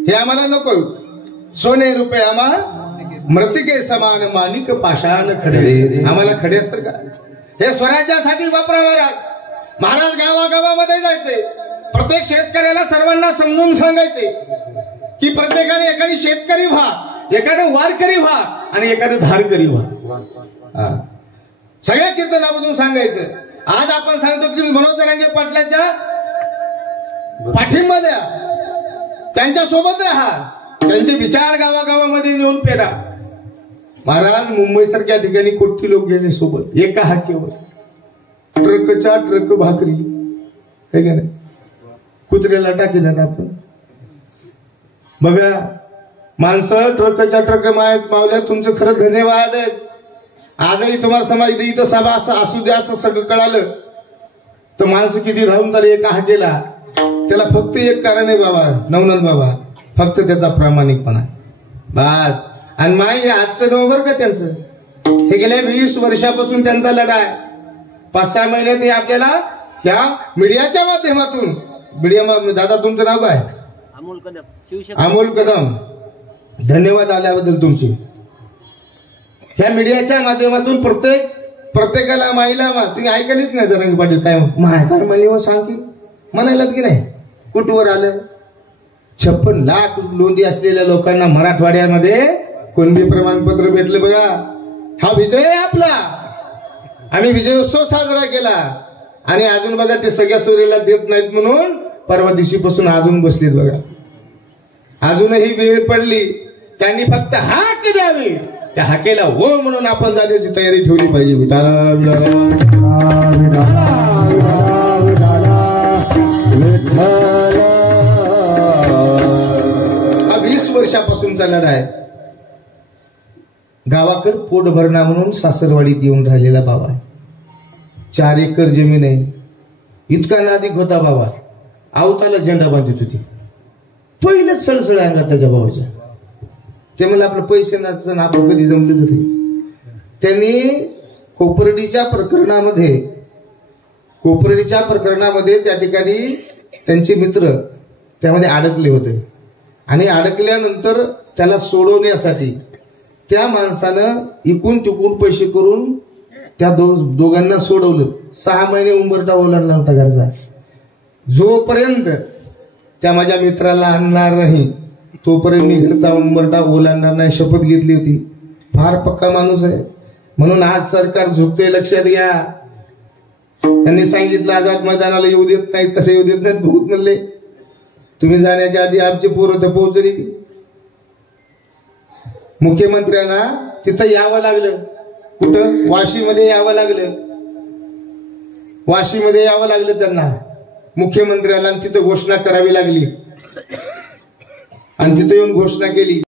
हे आम्हाला नको. सोने रुपये आम्हा मृतिके समान माणिक पाषाण खडे. आम्हाला खडे असतं का? हे स्वराज्यासाठी वापरावर. महाराज गावागावामध्ये जायचे, प्रत्येक शेतकऱ्याला सर्वांना समजून सांगायचे की प्रत्येकाने एखादी शेतकरी व्हा, एखादं वारकरी व्हा आणि एखादं धारकरी व्हा. सगळ्या कीर्तनामधून सांगायचं. आज आपण सांगतो की मनोज जरांगे पाटलाच्या पाठिंबा द्या, त्यांच्या सोबत राहा, त्यांचे विचार गावागावामध्ये नेऊन पेरा. महाराज मुंबई सारख्या ठिकाणी कोटी लोक गेले सोबत एका हाकेवर. ट्रकच्या ट्रक भाकरी हे का नाही, कुत्र्याला टाकीला आपण बघा. माणसं ट्रकच्या ट्रक मावल्या, तुमचं खरं धन्यवाद आहेत. आजही तुम्हाला समाज इथं सभा असू द्या असं सगळं कळालं तर माणसं किती राहून चालले एका हाकेला. त्याला फक्त एक कारण आहे बाबा, नवनाथ बाबा, फक्त त्याचा प्रामाणिकपणा बस. आणि माय आजचं नव बरं का त्यांचं, हे गेल्या 20 वर्षापासून त्यांचा लढा आहे. 5-6 महिन्यात हे आपल्याला ह्या मीडियाच्या माध्यमातून, मीडिया दादा तुमचं नाव काय? अमोल कदम. धन्यवाद आल्याबद्दल तुमचे. ह्या मीडियाच्या माध्यमातून प्रत्येकाला माईला तुम्ही ऐकलीच नाही जरांगे पाटील काय काय म्हणले सांग की म्हणायलाच की नाही. कुठवर आलं? 56 लाख नोंदी असलेल्या लोकांना मराठवाड्यामध्ये कुणबी प्रमाणपत्र भेटलं बघा. हा विजय आहे आपला. आम्ही विजयोत्सव साजरा केला आणि अजून बघा ते सगळ्या सूर्याला देत नाहीत म्हणून परवा दिवशीपासून अजून बसलीत बघा. अजूनही वेळ पडली, त्यांनी फक्त हाक द्यावी, त्या हाकेला हो म्हणून आपण जाण्याची तयारी ठेवली पाहिजे. 20 वर्षापासूनचा लढा आहे. गावाकड पोट भरणा म्हणून सासरवाडीत येऊन राहिलेला बाबा आहे. 4 एकर जमीन आहे. इतका नादिक होता बाबा, आवताला झेंडा बांधित होती. पहिलेच सळसळ अंगात त्याच्या बाबाच्या. ते मला आपलं पैसे नाचन आपण कधी जमले होते. त्यांनी कोपर्डीच्या प्रकरणामध्ये त्या ठिकाणी त्यांचे मित्र त्यामध्ये अडकले होते आणि अडकल्यानंतर त्याला सोडवण्यासाठी त्या माणसानं इकून तिकून पैसे करून त्या दोघांना सोडवलं. 6 महिने उंबरठा ओलांडला होता घरचा. जोपर्यंत त्या माझ्या मित्राला आणणार नाही तोपर्यंत मी घरचा उंबरठा ओलांडणार नाही शपथ घेतली होती. फार पक्का माणूस आहे म्हणून आज सरकार झुकते, लक्षात घ्या. त्यांनी सांगितलं आझाद मैदानाला येऊ देत नाहीत. कसं येऊ देत नाहीत? बहुत म्हणले. तुम्ही जाण्याच्या आधी आमचे पोरं तर पोहोचली. मुख्यमंत्र्यांना तिथं यावं लागलं. कुठं? वाशीमध्ये यावं लागलं. वाशीमध्ये यावं लागलं त्यांना मुख्यमंत्र्याला. तिथं घोषणा करावी लागली आणि तिथं येऊन घोषणा केली.